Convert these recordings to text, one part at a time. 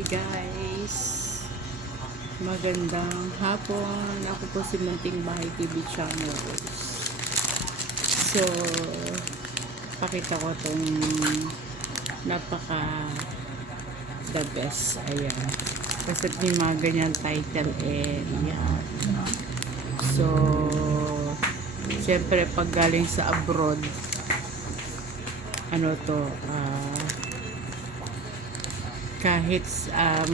Hey guys, magandang hapon. Ako po si Munting Bahay TV Channel. So, pakita ko tong napaka the best. Ayan. Kasi may mga ganyan title yan. So, syempre pag galing sa abroad, ano to, kahit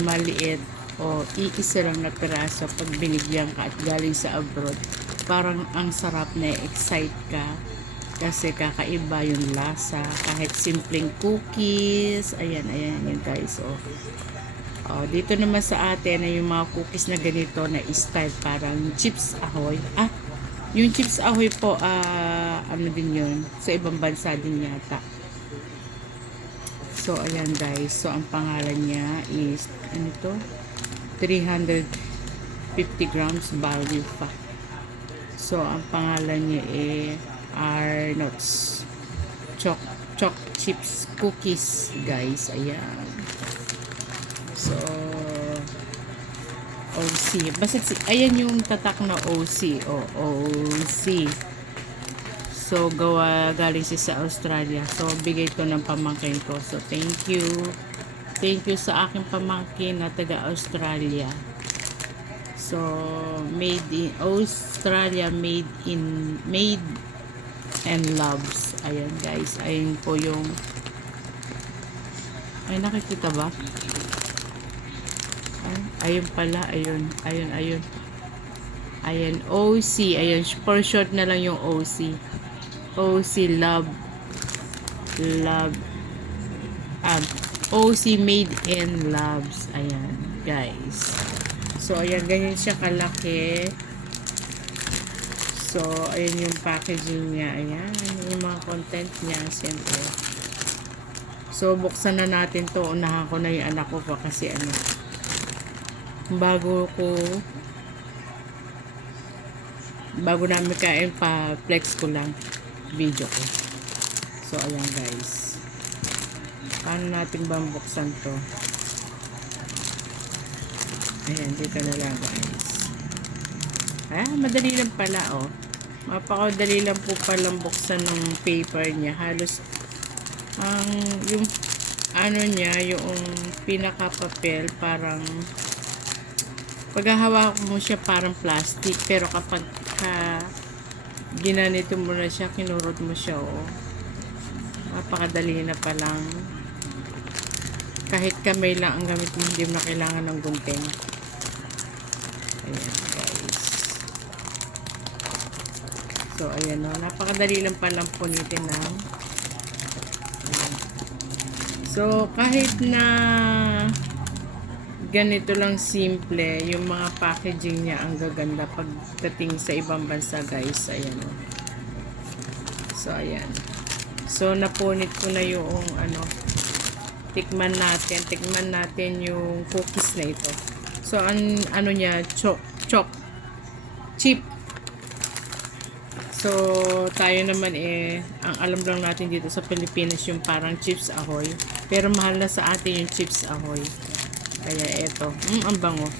maliit o iisa lang na piraso pag binigyan ka at galing sa abroad, parang ang sarap na excite ka kasi kakaiba yung lasa. Kahit simpleng cookies, ayan yun guys. Dito naman sa atin ay yung mga cookies na ganito na style, parang Chips Ahoy. Yung Chips Ahoy po, ano din yun, sa ibang bansa din yata. So, ayan guys. So, ang pangalan niya is, ano to? 350 grams value pa. So, ang pangalan niya Arnott's Choc Chips Cookies, guys. Ayan. So, OC. Basta, ayan yung tatak na OC. OC. So, galing siya sa Australia. So, bigay ko ng pamangkin ko. So, thank you. Thank you sa aking pamangkin na taga-Australia. So, made in Australia, made and loves. Ayan, guys. Ayun po yung ay, nakikita ba? Ayun pala. Ayun. Ayan, OC. Ayan, for short na lang yung OC. OC OC made in loves. Ayan guys, so ayan, ganyan siya kalaki. So ayan yung packaging niya. Ayan yung mga content niya, siyempre. So buksan na natin to. Unahan ko na yung anak ko pa kasi bago namin kain, pa flex ko lang video ko. So ayan guys, paano natin bang buksan to? Ayan, dito na lang guys. Madali lang pala. Mapakadali lang po palang buksan ng paper niya. Halos yung ano niya, yung pinaka papel, parang paghahawak mo siya parang plastic, pero kapag ginanito mo na siya, kinurot mo siya, mapakadali na palang. Kahit kamay lang ang gamit mo, hindi mo na kailangan ng gunting. Ayan guys. So ayan napakadali lang palang punitin na. So kahit na ganito lang simple, yung mga packaging niya ang gaganda pagdating sa ibang bansa guys. Ayan. So ayan. So napunit ko na yung tikman natin yung cookies na ito. So ano niya, choc chip. So tayo naman ang alam lang natin dito sa Pilipinas yung parang Chips Ahoy, pero mahal na sa atin yung Chips Ahoy. Kaya eto, ang bango.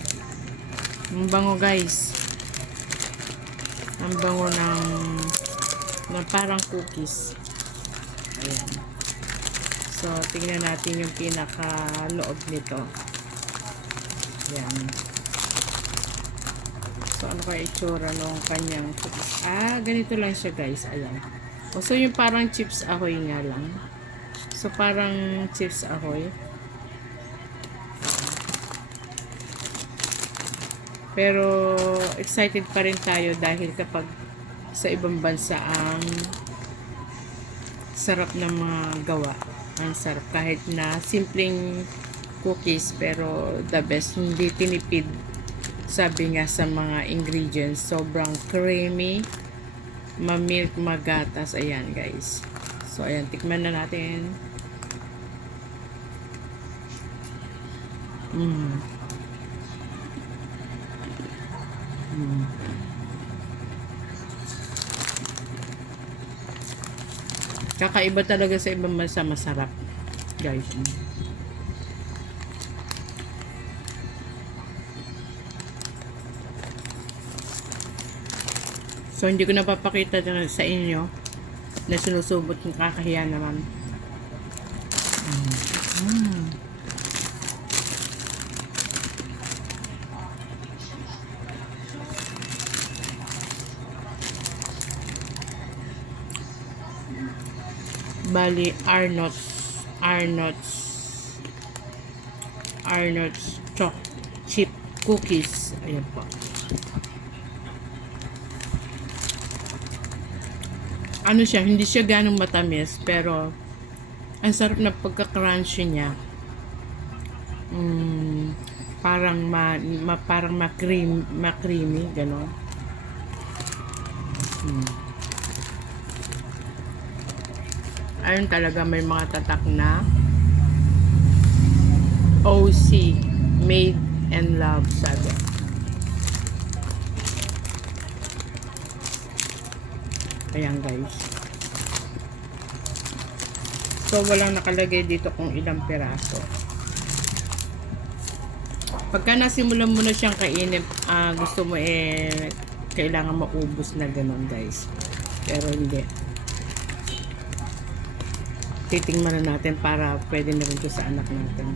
Ang bango guys. Ang bango ng parang cookies. Ayan. So, tingnan natin yung pinaka loob nito. Ayan. So, ano kaya itsura nung kanyang cookies? Ganito lang siya guys. Ayan. So, yung parang Chips Ahoy nga lang. So, parang Chips Ahoy. Pero excited pa rin tayo dahil kapag sa ibang bansa ang sarap ng mga gawa. Ang sarap kahit na simpleng cookies, pero the best, hindi tinipid. Sabi nga sa mga ingredients, sobrang creamy, ma-milk, magatas. Ayan guys. So ayan, tikman na natin. Kakaiba talaga sa ibang bansa, masarap guys. So, hindi ko napapakita sa inyo na sinusubot yung kakahiya naman. Bali, Arnott's chip cookies. Ayan po. Ano siya, hindi siya ganong matamis, pero ang sarap na pagka-crunchy niya. Parang parang ma-creamy, gano'n. Ayun talaga, may mga tatak na OC, Made and Love, sabi. Ayan guys. So, walang nakalagay dito kung ilang piraso. Pagka nasimulan mo na siyang kainin, gusto mo kailangan maubos na ganun guys. Pero hindi. Titingnan na natin para pwede na rin ito sa anak natin.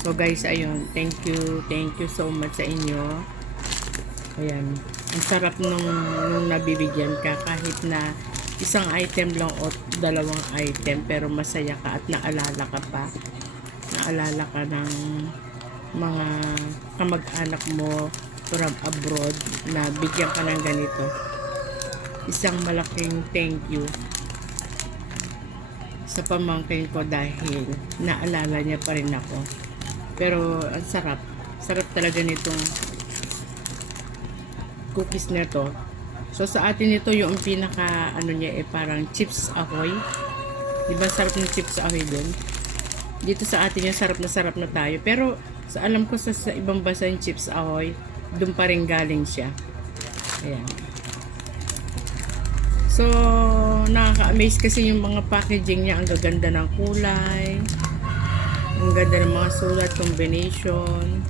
So guys, ayun. Thank you so much sa inyo. Ayan. Ang sarap nung nabibigyan ka kahit na isang item lang o dalawang item, pero masaya ka at naalala ka pa. Naalala ka ng mga kamag-anak mo from abroad na bigyan ka ng ganito. Isang malaking thank you sa pamangkin ko dahil naalala niya pa rin ako. Pero ang sarap. Sarap talaga nitong cookies nito. So sa atin ito yung pinaka niya parang Chips Ahoy. Diba sarap ng Chips Ahoy din? Dito sa atin yung sarap na tayo. Pero sa alam ko sa ibang bansa yung Chips Ahoy, doon pa rin galing siya. Ayan. So, nakaka-amaze kasi yung mga packaging niya. Ang gaganda ng kulay. Ang ganda ng mga sulat, combination.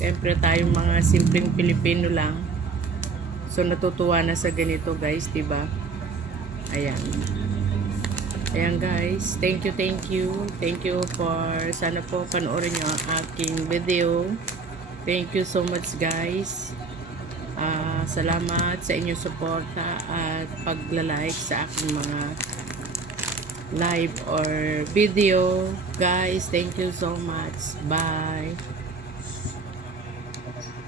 Siyempre tayong mga simpleng Pilipino lang. So, natutuwa na sa ganito guys, diba? Ayan. Ayan guys. Thank you. Thank you for, sana po panoorin nyo ang aking video. Thank you so much guys. Salamat sa inyong suporta at pagla-like sa aking mga live or video. Guys, thank you so much. Bye.